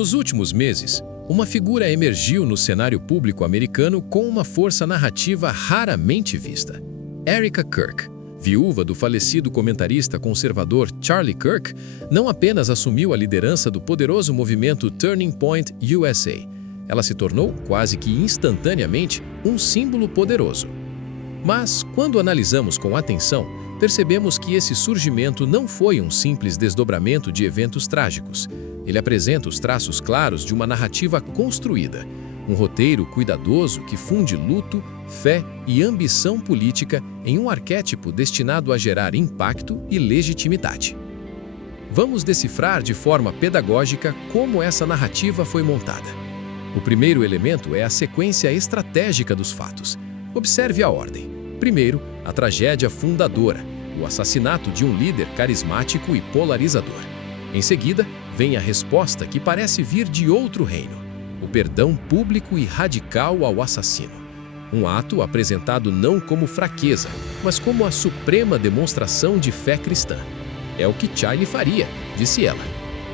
Nos últimos meses, uma figura emergiu no cenário público americano com uma força narrativa raramente vista. Erica Kirk, viúva do falecido comentarista conservador Charlie Kirk, não apenas assumiu a liderança do poderoso movimento Turning Point USA, ela se tornou, quase que instantaneamente, um símbolo poderoso. Mas, quando analisamos com atenção, percebemos que esse surgimento não foi um simples desdobramento de eventos trágicos. Ele apresenta os traços claros de uma narrativa construída, um roteiro cuidadoso que funde luto, fé e ambição política em um arquétipo destinado a gerar impacto e legitimidade. Vamos decifrar de forma pedagógica como essa narrativa foi montada. O primeiro elemento é a sequência estratégica dos fatos. Observe a ordem. Primeiro, a tragédia fundadora, o assassinato de um líder carismático e polarizador. Em seguida, vem a resposta que parece vir de outro reino, o perdão público e radical ao assassino. Um ato apresentado não como fraqueza, mas como a suprema demonstração de fé cristã. É o que Charlie faria, disse ela.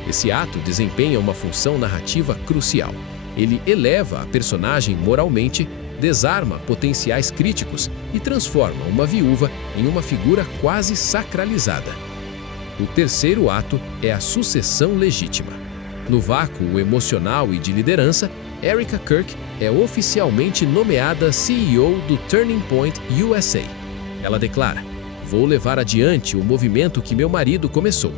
Esse ato desempenha uma função narrativa crucial. Ele eleva a personagem moralmente, desarma potenciais críticos e transforma uma viúva em uma figura quase sacralizada. O terceiro ato é a sucessão legítima. No vácuo emocional e de liderança, Erica Kirk é oficialmente nomeada CEO do Turning Point USA. Ela declara: "Vou levar adiante o movimento que meu marido começou."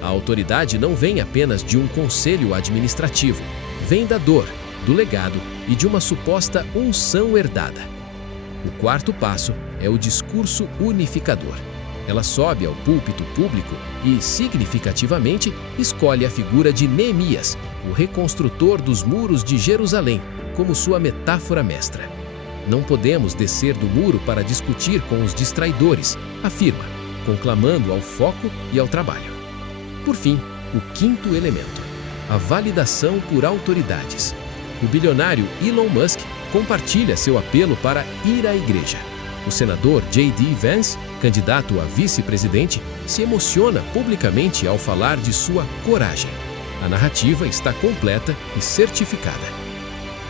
A autoridade não vem apenas de um conselho administrativo, vem da dor, do legado e de uma suposta unção herdada. O quarto passo é o discurso unificador. Ela sobe ao púlpito público e, significativamente, escolhe a figura de Neemias, o reconstrutor dos muros de Jerusalém, como sua metáfora mestra. "Não podemos descer do muro para discutir com os distraidores", afirma, conclamando ao foco e ao trabalho. Por fim, o quinto elemento, a validação por autoridades. O bilionário Elon Musk compartilha seu apelo para ir à igreja. O senador J.D. Vance, candidato a vice-presidente, se emociona publicamente ao falar de sua coragem. A narrativa está completa e certificada.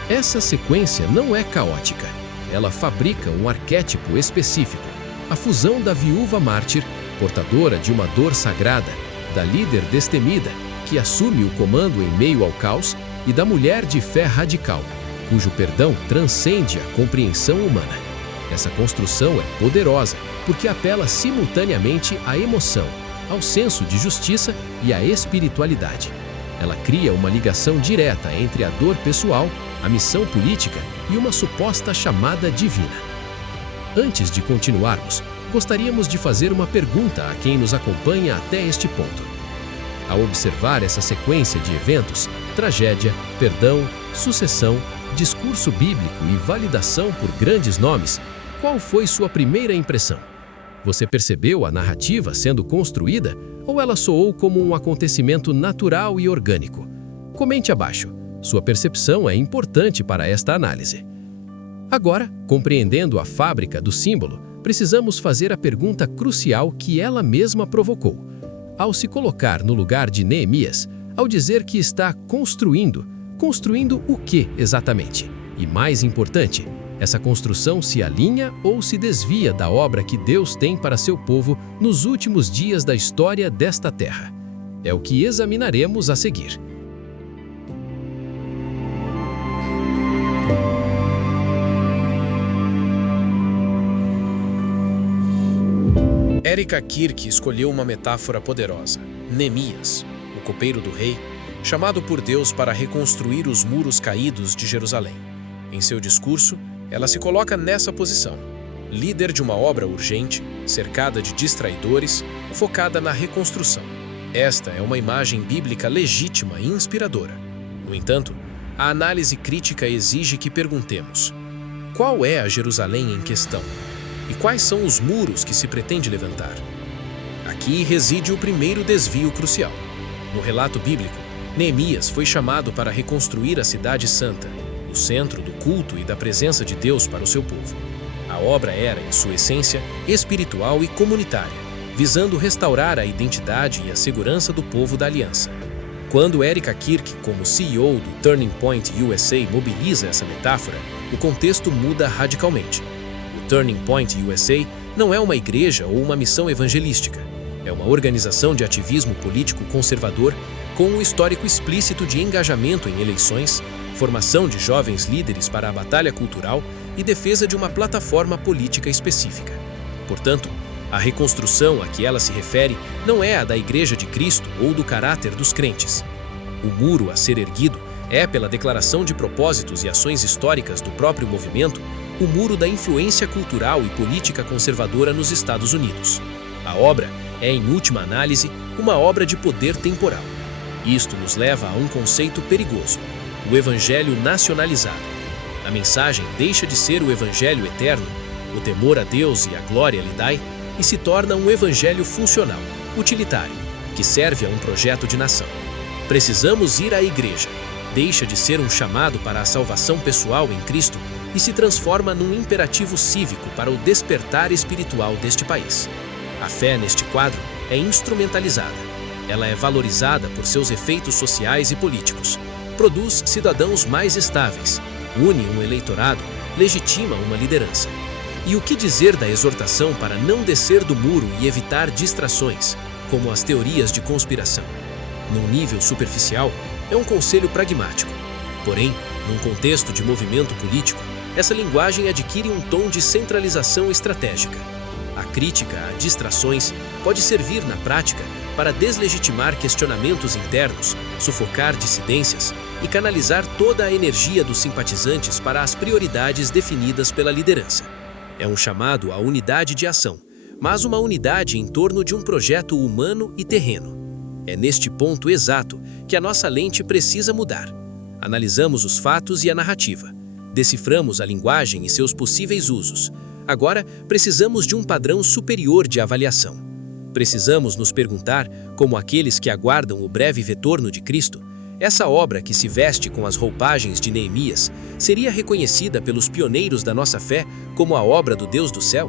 Essa sequência não é caótica. Ela fabrica um arquétipo específico, a fusão da viúva mártir, portadora de uma dor sagrada, da líder destemida, que assume o comando em meio ao caos, e da mulher de fé radical, cujo perdão transcende a compreensão humana. Essa construção é poderosa porque apela simultaneamente à emoção, ao senso de justiça e à espiritualidade. Ela cria uma ligação direta entre a dor pessoal, a missão política e uma suposta chamada divina. Antes de continuarmos, gostaríamos de fazer uma pergunta a quem nos acompanha até este ponto. Ao observar essa sequência de eventos, tragédia, perdão, sucessão, discurso bíblico e validação por grandes nomes, qual foi sua primeira impressão? Você percebeu a narrativa sendo construída ou ela soou como um acontecimento natural e orgânico? Comente abaixo. Sua percepção é importante para esta análise. Agora, compreendendo a fábrica do símbolo, precisamos fazer a pergunta crucial que ela mesma provocou. Ao se colocar no lugar de Neemias, ao dizer que está construindo o que exatamente? E mais importante, essa construção se alinha ou se desvia da obra que Deus tem para seu povo nos últimos dias da história desta terra? É o que examinaremos a seguir. Erica Kirk escolheu uma metáfora poderosa, Neemias, o copeiro do rei, chamado por Deus para reconstruir os muros caídos de Jerusalém. Em seu discurso, ela se coloca nessa posição, líder de uma obra urgente, cercada de distraidores, focada na reconstrução. Esta é uma imagem bíblica legítima e inspiradora. No entanto, a análise crítica exige que perguntemos: qual é a Jerusalém em questão? E quais são os muros que se pretende levantar? Aqui reside o primeiro desvio crucial. No relato bíblico, Neemias foi chamado para reconstruir a cidade santa, o centro do culto e da presença de Deus para o seu povo. A obra era, em sua essência, espiritual e comunitária, visando restaurar a identidade e a segurança do povo da aliança. Quando Erica Kirk, como CEO do Turning Point USA, mobiliza essa metáfora, o contexto muda radicalmente. O Turning Point USA não é uma igreja ou uma missão evangelística. É uma organização de ativismo político conservador com um histórico explícito de engajamento em eleições, formação de jovens líderes para a batalha cultural e defesa de uma plataforma política específica. Portanto, a reconstrução a que ela se refere não é a da Igreja de Cristo ou do caráter dos crentes. O muro a ser erguido é, pela declaração de propósitos e ações históricas do próprio movimento, o muro da influência cultural e política conservadora nos Estados Unidos. A obra é, em última análise, uma obra de poder temporal. Isto nos leva a um conceito perigoso: o evangelho nacionalizado. A mensagem deixa de ser o evangelho eterno, o temor a Deus e a glória lhe dai, e se torna um evangelho funcional, utilitário, que serve a um projeto de nação. Precisamos ir à igreja. Deixa de ser um chamado para a salvação pessoal em Cristo e se transforma num imperativo cívico para o despertar espiritual deste país. A fé neste quadro é instrumentalizada. Ela é valorizada por seus efeitos sociais e políticos. Produz cidadãos mais estáveis, une um eleitorado, legitima uma liderança. E o que dizer da exortação para não descer do muro e evitar distrações, como as teorias de conspiração? Num nível superficial, é um conselho pragmático. Porém, num contexto de movimento político, essa linguagem adquire um tom de centralização estratégica. A crítica a distrações pode servir, na prática, para deslegitimar questionamentos internos, sufocar dissidências e canalizar toda a energia dos simpatizantes para as prioridades definidas pela liderança. É um chamado à unidade de ação, mas uma unidade em torno de um projeto humano e terreno. É neste ponto exato que a nossa lente precisa mudar. Analisamos os fatos e a narrativa. Deciframos a linguagem e seus possíveis usos. Agora, precisamos de um padrão superior de avaliação. Precisamos nos perguntar, como aqueles que aguardam o breve retorno de Cristo, essa obra que se veste com as roupagens de Neemias seria reconhecida pelos pioneiros da nossa fé como a obra do Deus do céu?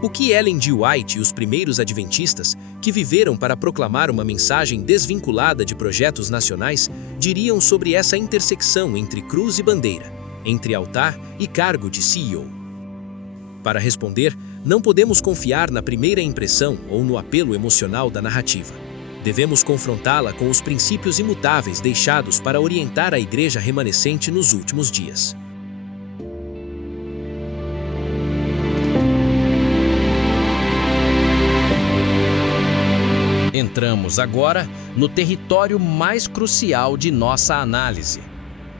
O que Ellen G. White e os primeiros adventistas, que viveram para proclamar uma mensagem desvinculada de projetos nacionais, diriam sobre essa intersecção entre cruz e bandeira, entre altar e cargo de CEO? Para responder, não podemos confiar na primeira impressão ou no apelo emocional da narrativa. Devemos confrontá-la com os princípios imutáveis deixados para orientar a igreja remanescente nos últimos dias. Entramos agora no território mais crucial de nossa análise.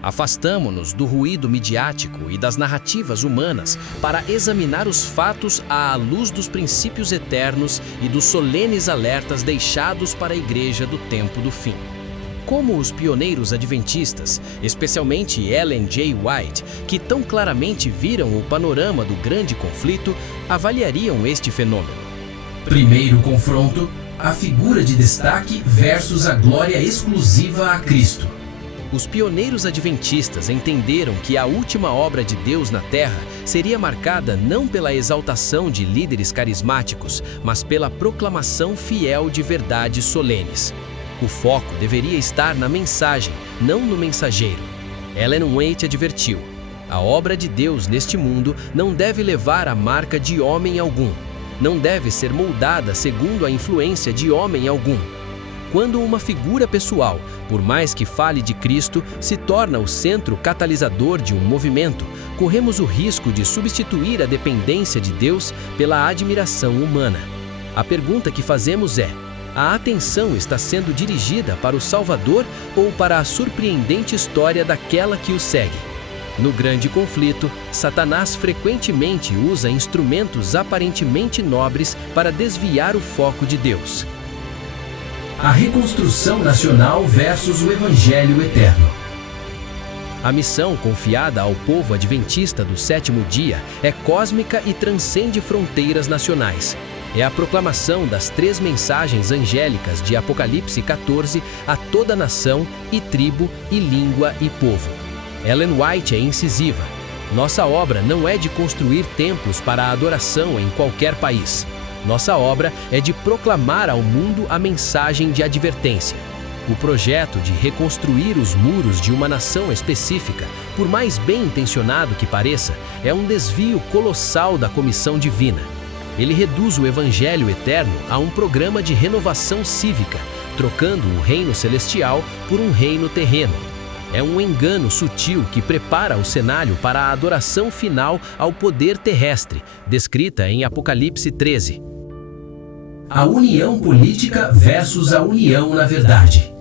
Afastamo-nos do ruído midiático e das narrativas humanas para examinar os fatos à luz dos princípios eternos e dos solenes alertas deixados para a igreja do tempo do fim. Como os pioneiros adventistas, especialmente Ellen G. White, que tão claramente viram o panorama do grande conflito, avaliariam este fenômeno? Primeiro confronto: a figura de destaque versus a glória exclusiva a Cristo. Os pioneiros adventistas entenderam que a última obra de Deus na Terra seria marcada não pela exaltação de líderes carismáticos, mas pela proclamação fiel de verdades solenes. O foco deveria estar na mensagem, não no mensageiro. Ellen White advertiu: a obra de Deus neste mundo não deve levar a marca de homem algum. Não deve ser moldada segundo a influência de homem algum. Quando uma figura pessoal, por mais que fale de Cristo, se torna o centro catalisador de um movimento, corremos o risco de substituir a dependência de Deus pela admiração humana. A pergunta que fazemos é: a atenção está sendo dirigida para o Salvador ou para a surpreendente história daquela que o segue? No grande conflito, Satanás frequentemente usa instrumentos aparentemente nobres para desviar o foco de Deus. A reconstrução nacional versus o Evangelho eterno. A missão confiada ao povo adventista do sétimo dia é cósmica e transcende fronteiras nacionais. É a proclamação das 3 mensagens angélicas de Apocalipse 14 a toda nação e tribo e língua e povo. Ellen White é incisiva. Nossa obra não é de construir templos para a adoração em qualquer país. Nossa obra é de proclamar ao mundo a mensagem de advertência. O projeto de reconstruir os muros de uma nação específica, por mais bem intencionado que pareça, é um desvio colossal da comissão divina. Ele reduz o Evangelho eterno a um programa de renovação cívica, trocando o reino celestial por um reino terreno. É um engano sutil que prepara o cenário para a adoração final ao poder terrestre, descrita em Apocalipse 13. A união política versus a união na verdade.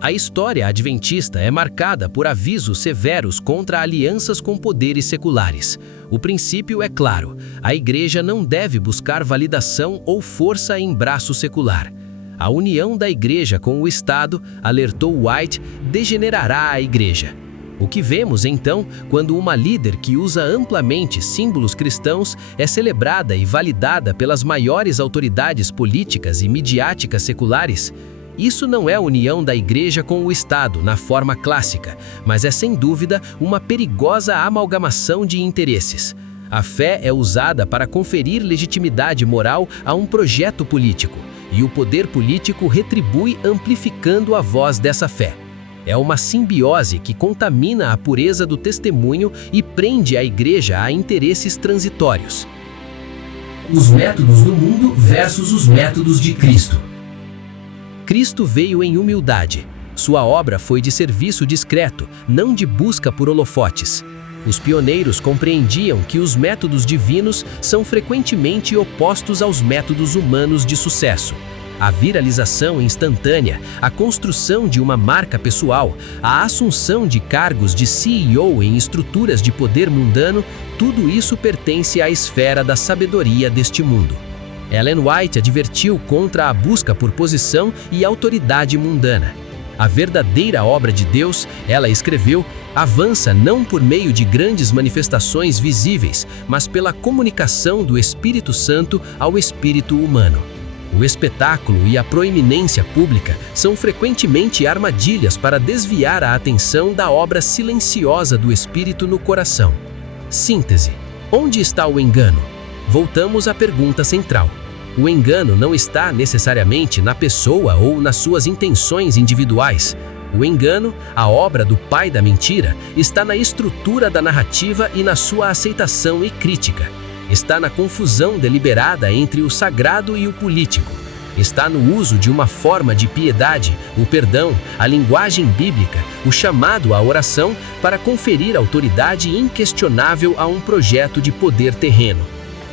A história adventista é marcada por avisos severos contra alianças com poderes seculares. O princípio é claro: a Igreja não deve buscar validação ou força em braço secular. A união da Igreja com o Estado, alertou White, degenerará a Igreja. O que vemos então quando uma líder que usa amplamente símbolos cristãos é celebrada e validada pelas maiores autoridades políticas e midiáticas seculares? Isso não é a união da Igreja com o Estado na forma clássica, mas é sem dúvida uma perigosa amalgamação de interesses. A fé é usada para conferir legitimidade moral a um projeto político, e o poder político retribui amplificando a voz dessa fé. É uma simbiose que contamina a pureza do testemunho e prende a Igreja a interesses transitórios. Os métodos do mundo versus os métodos de Cristo. Cristo veio em humildade. Sua obra foi de serviço discreto, não de busca por holofotes. Os pioneiros compreendiam que os métodos divinos são frequentemente opostos aos métodos humanos de sucesso. A viralização instantânea, a construção de uma marca pessoal, a assunção de cargos de CEO em estruturas de poder mundano, tudo isso pertence à esfera da sabedoria deste mundo. Ellen White advertiu contra a busca por posição e autoridade mundana. A verdadeira obra de Deus, ela escreveu, avança não por meio de grandes manifestações visíveis, mas pela comunicação do Espírito Santo ao espírito humano. O espetáculo e a proeminência pública são frequentemente armadilhas para desviar a atenção da obra silenciosa do Espírito no coração. Síntese. Onde está o engano? Voltamos à pergunta central. O engano não está necessariamente na pessoa ou nas suas intenções individuais. O engano, a obra do pai da mentira, está na estrutura da narrativa e na sua aceitação e crítica. Está na confusão deliberada entre o sagrado e o político. Está no uso de uma forma de piedade, o perdão, a linguagem bíblica, o chamado à oração para conferir autoridade inquestionável a um projeto de poder terreno.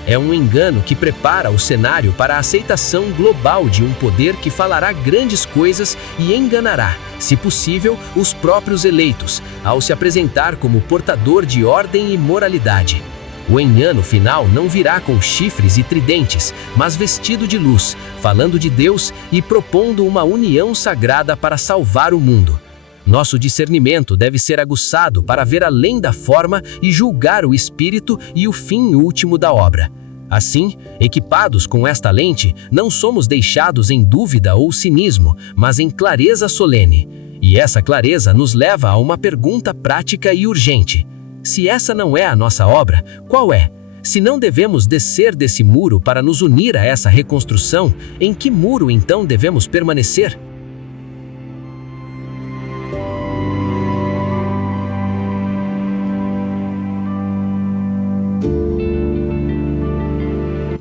É um engano que prepara o cenário para a aceitação global de um poder que falará grandes coisas e enganará, se possível, os próprios eleitos, ao se apresentar como portador de ordem e moralidade. O engano final não virá com chifres e tridentes, mas vestido de luz, falando de Deus e propondo uma união sagrada para salvar o mundo. Nosso discernimento deve ser aguçado para ver além da forma e julgar o espírito e o fim último da obra. Assim, equipados com esta lente, não somos deixados em dúvida ou cinismo, mas em clareza solene. E essa clareza nos leva a uma pergunta prática e urgente. Se essa não é a nossa obra, qual é? Se não devemos descer desse muro para nos unir a essa reconstrução, em que muro então devemos permanecer?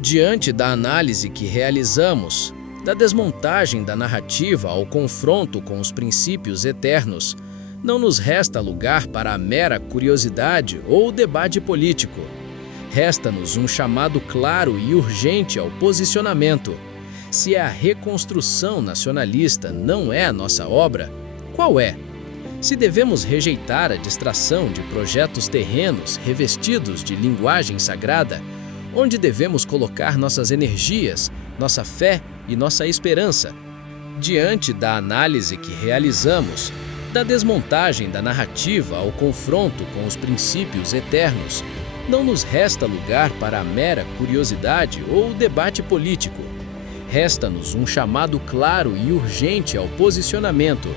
Diante da análise que realizamos, da desmontagem da narrativa ao confronto com os princípios eternos, não nos resta lugar para a mera curiosidade ou debate político. Resta-nos um chamado claro e urgente ao posicionamento. Se a reconstrução nacionalista não é a nossa obra, qual é? Se devemos rejeitar a distração de projetos terrenos revestidos de linguagem sagrada, onde devemos colocar nossas energias, nossa fé e nossa esperança? Diante da análise que realizamos, da desmontagem da narrativa ao confronto com os princípios eternos, não nos resta lugar para a mera curiosidade ou debate político. Resta-nos um chamado claro e urgente ao posicionamento.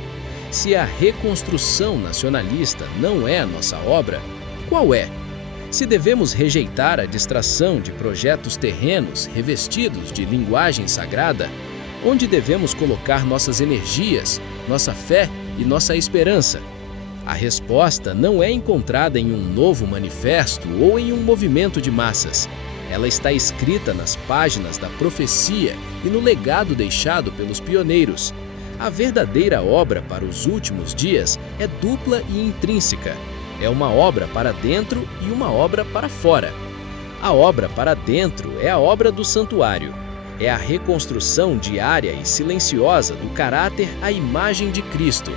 Se a reconstrução nacionalista não é a nossa obra, qual é? Se devemos rejeitar a distração de projetos terrenos revestidos de linguagem sagrada, Onde devemos colocar nossas energias, nossa fé e nossa esperança? A resposta não é encontrada em um novo manifesto ou em um movimento de massas. Ela está escrita nas páginas da profecia e no legado deixado pelos pioneiros. A verdadeira obra para os últimos dias é dupla e intrínseca. É uma obra para dentro e uma obra para fora. A obra para dentro é a obra do santuário. É a reconstrução diária e silenciosa do caráter à imagem de Cristo.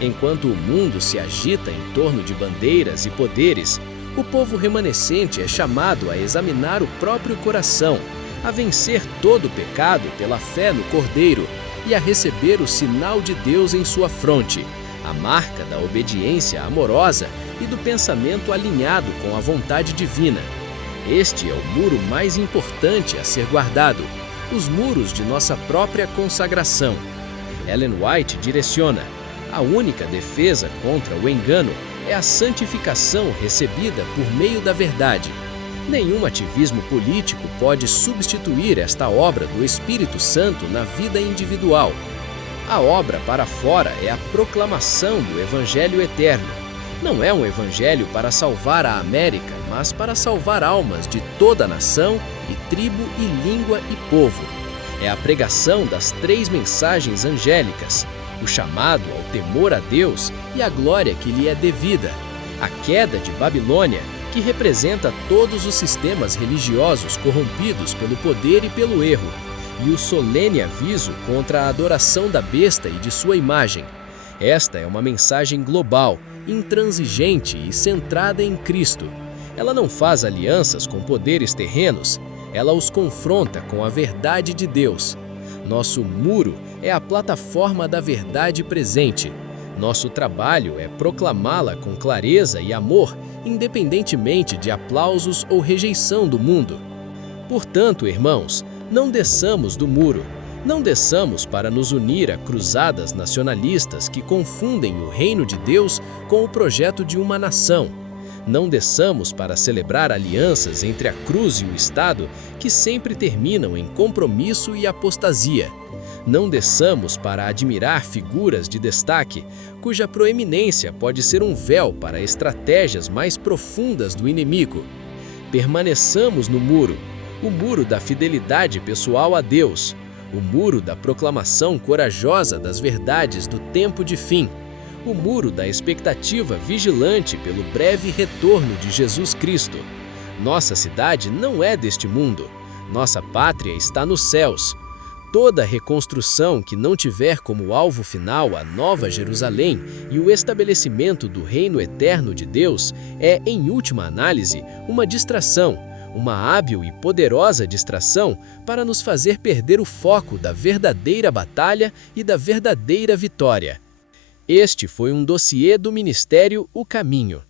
Enquanto o mundo se agita em torno de bandeiras e poderes, o povo remanescente é chamado a examinar o próprio coração, a vencer todo o pecado pela fé no Cordeiro e a receber o sinal de Deus em sua fronte, a marca da obediência amorosa e do pensamento alinhado com a vontade divina. Este é o muro mais importante a ser guardado, os muros de nossa própria consagração. Ellen White direciona: a única defesa contra o engano é a santificação recebida por meio da verdade. Nenhum ativismo político pode substituir esta obra do Espírito Santo na vida individual. A obra para fora é a proclamação do Evangelho eterno. Não é um evangelho para salvar a América, mas para salvar almas de toda a nação, e tribo, e língua, e povo. É a pregação das 3 mensagens angélicas, o chamado ao temor a Deus e a glória que lhe é devida, a queda de Babilônia, que representa todos os sistemas religiosos corrompidos pelo poder e pelo erro, e o solene aviso contra a adoração da besta e de sua imagem. Esta é uma mensagem global, intransigente e centrada em Cristo. Ela não faz alianças com poderes terrenos, ela os confronta com a verdade de Deus. Nosso muro é a plataforma da verdade presente. Nosso trabalho é proclamá-la com clareza e amor, independentemente de aplausos ou rejeição do mundo. Portanto, irmãos, não desçamos do muro. Não desçamos para nos unir a cruzadas nacionalistas que confundem o reino de Deus com o projeto de uma nação. Não desçamos para celebrar alianças entre a cruz e o Estado que sempre terminam em compromisso e apostasia. Não desçamos para admirar figuras de destaque, cuja proeminência pode ser um véu para estratégias mais profundas do inimigo. Permaneçamos no muro, o muro da fidelidade pessoal a Deus, o muro da proclamação corajosa das verdades do tempo de fim, o muro da expectativa vigilante pelo breve retorno de Jesus Cristo. Nossa cidade não é deste mundo. Nossa pátria está nos céus. Toda reconstrução que não tiver como alvo final a Nova Jerusalém e o estabelecimento do reino eterno de Deus é, em última análise, uma distração, uma hábil e poderosa distração para nos fazer perder o foco da verdadeira batalha e da verdadeira vitória. Este foi um dossiê do Ministério O Caminho.